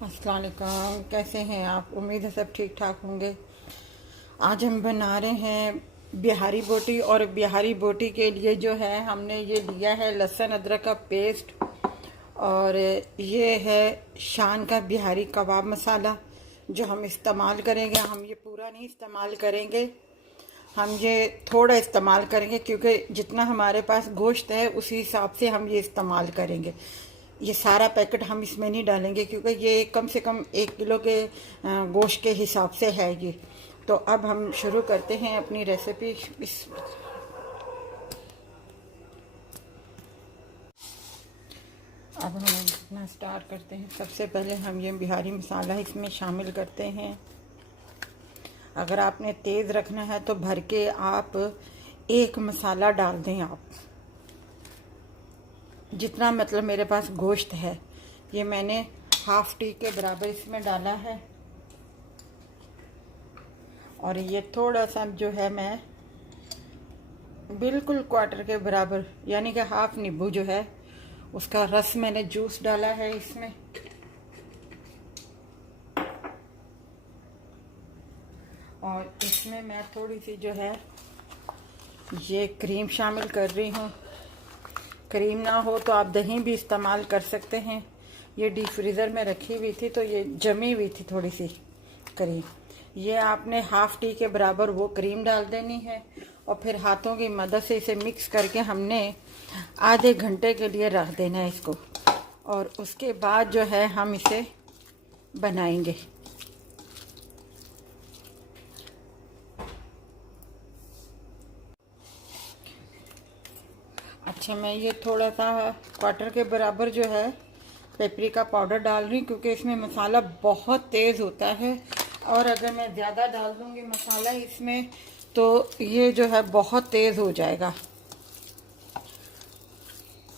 अस्सलाम वालेकुम, कैसे हैं आप? उम्मीद है सब ठीक ठाक होंगे। आज हम बना रहे हैं बिहारी बोटी। और बिहारी बोटी के लिए जो है हमने ये लिया है लहसुन अदरक का पेस्ट, और ये है शान का बिहारी कबाब मसाला जो हम इस्तेमाल करेंगे। हम ये पूरा नहीं इस्तेमाल करेंगे, हम ये थोड़ा इस्तेमाल करेंगे क्योंकि जितना हमारे पास गोश्त है उसी हिसाब से हम ये इस्तेमाल करेंगे। ये सारा पैकेट हम इसमें नहीं डालेंगे क्योंकि ये कम से कम 1 किलो के गोश्त के हिसाब से है ये। तो अब हम शुरू करते हैं अपनी रेसिपी। अब हम अपना स्टार्ट करते हैं। सबसे पहले हम ये बिहारी मसाला इसमें शामिल करते हैं। अगर आपने तेज़ रखना है तो भर के आप एक मसाला डाल दें। आप जितना मतलब मेरे पास गोश्त है ये मैंने हाफ टी के बराबर इसमें डाला है। और ये थोड़ा सा जो है मैं बिल्कुल क्वार्टर के बराबर यानी कि हाफ नींबू जो है उसका रस मैंने जूस डाला है इसमें। और इसमें मैं थोड़ी सी जो है ये क्रीम शामिल कर रही हूँ। क्रीम ना हो तो आप दही भी इस्तेमाल कर सकते हैं। ये डीप फ्रीज़र में रखी हुई थी तो ये जमी हुई थी थोड़ी सी क्रीम। ये आपने हाफ टी के बराबर वो क्रीम डाल देनी है और फिर हाथों की मदद से इसे मिक्स करके हमने आधे घंटे के लिए रख देना है इसको। और उसके बाद जो है हम इसे बनाएंगे। अच्छा, मैं ये थोड़ा सा क्वार्टर के बराबर जो है पेपरिका पाउडर डाल रही हूँ क्योंकि इसमें मसाला बहुत तेज़ होता है। और अगर मैं ज़्यादा डाल दूँगी मसाला इसमें तो ये जो है बहुत तेज़ हो जाएगा।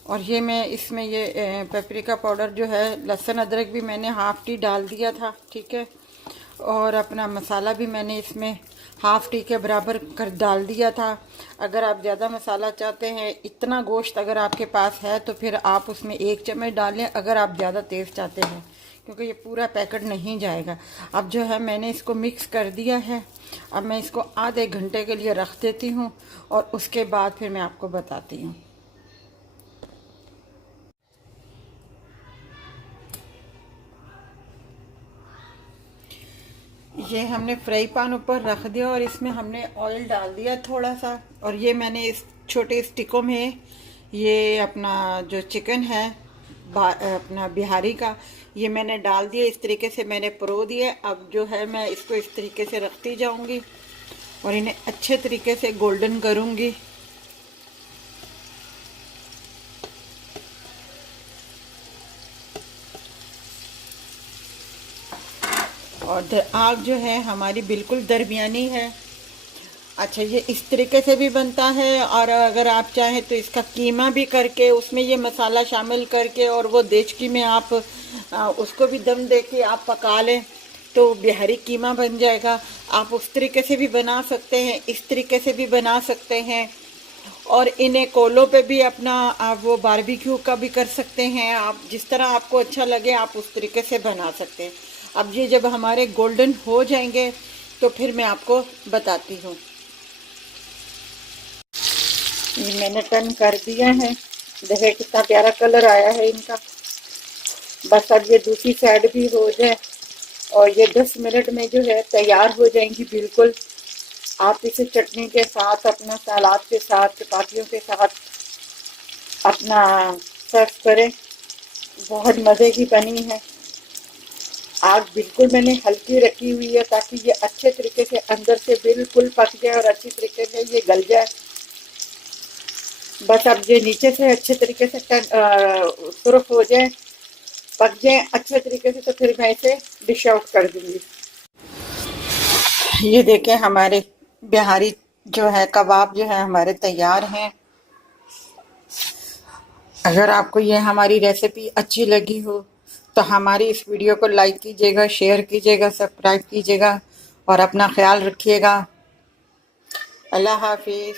और ये मैं इसमें ये पेपरिका पाउडर जो है लहसुन अदरक भी मैंने हाफ टी डाल दिया था, ठीक है। और अपना मसाला भी मैंने इसमें हाफ टी के बराबर कर डाल दिया था। अगर आप ज़्यादा मसाला चाहते हैं, इतना गोश्त अगर आपके पास है तो फिर आप उसमें 1 चम्मच डालें अगर आप ज़्यादा तेज़ चाहते हैं, क्योंकि ये पूरा पैकेट नहीं जाएगा। अब जो है मैंने इसको मिक्स कर दिया है। अब मैं इसको आधे घंटे के लिए रख देती हूँ और उसके बाद फिर मैं आपको बताती हूँ। ये हमने फ्राई पैन ऊपर रख दिया और इसमें हमने ऑयल डाल दिया थोड़ा सा। और ये मैंने इस छोटे स्टिकों में ये अपना जो चिकन है अपना बिहारी का ये मैंने डाल दिया। इस तरीके से मैंने परो दिया। अब जो है मैं इसको इस तरीके से रखती जाऊंगी और इन्हें अच्छे तरीके से गोल्डन करूंगी। और आग जो है हमारी बिल्कुल दरमियानी है। अच्छा, ये इस तरीके से भी बनता है। और अगर आप चाहें तो इसका कीमा भी करके उसमें ये मसाला शामिल करके और वो देचकी में आप उसको भी दम दे के आप पका लें तो बिहारी कीमा बन जाएगा। आप उस तरीके से भी बना सकते हैं, इस तरीके से भी बना सकते हैं। और इन्हें कोलों पे भी अपना आप वो बारबेक्यू का भी कर सकते हैं। आप जिस तरह आपको अच्छा लगे आप उस तरीके से बना सकते हैं। अब ये जब हमारे गोल्डन हो जाएंगे तो फिर मैं आपको बताती हूँ। ये मैंने टर्न कर दिया है, देखिए कितना प्यारा कलर आया है इनका। बस अब ये दूसरी साइड भी हो जाए और ये 10 मिनट में जो है तैयार हो जाएंगी बिल्कुल। आप इसे चटनी के साथ, अपना सलाद के साथ, चपातियों के साथ अपना सर्व करें। बहुत मज़े की बनी है। आग बिल्कुल मैंने हल्की रखी हुई है ताकि ये अच्छे तरीके से अंदर से बिल्कुल पक जाए और अच्छी तरीके से ये गल जाए। बस अब ये नीचे से अच्छे तरीके से सुरख हो जाए, पक जाए अच्छे तरीके से, तो फिर मैं इसे डिश आउट कर दूंगी। ये देखें हमारे बिहारी जो है कबाब जो है हमारे तैयार हैं। अगर आपको ये हमारी रेसिपी अच्छी लगी हो तो हमारी इस वीडियो को लाइक कीजिएगा, शेयर कीजिएगा, सब्सक्राइब कीजिएगा और अपना ख्याल रखिएगा। अल्लाह हाफिज़।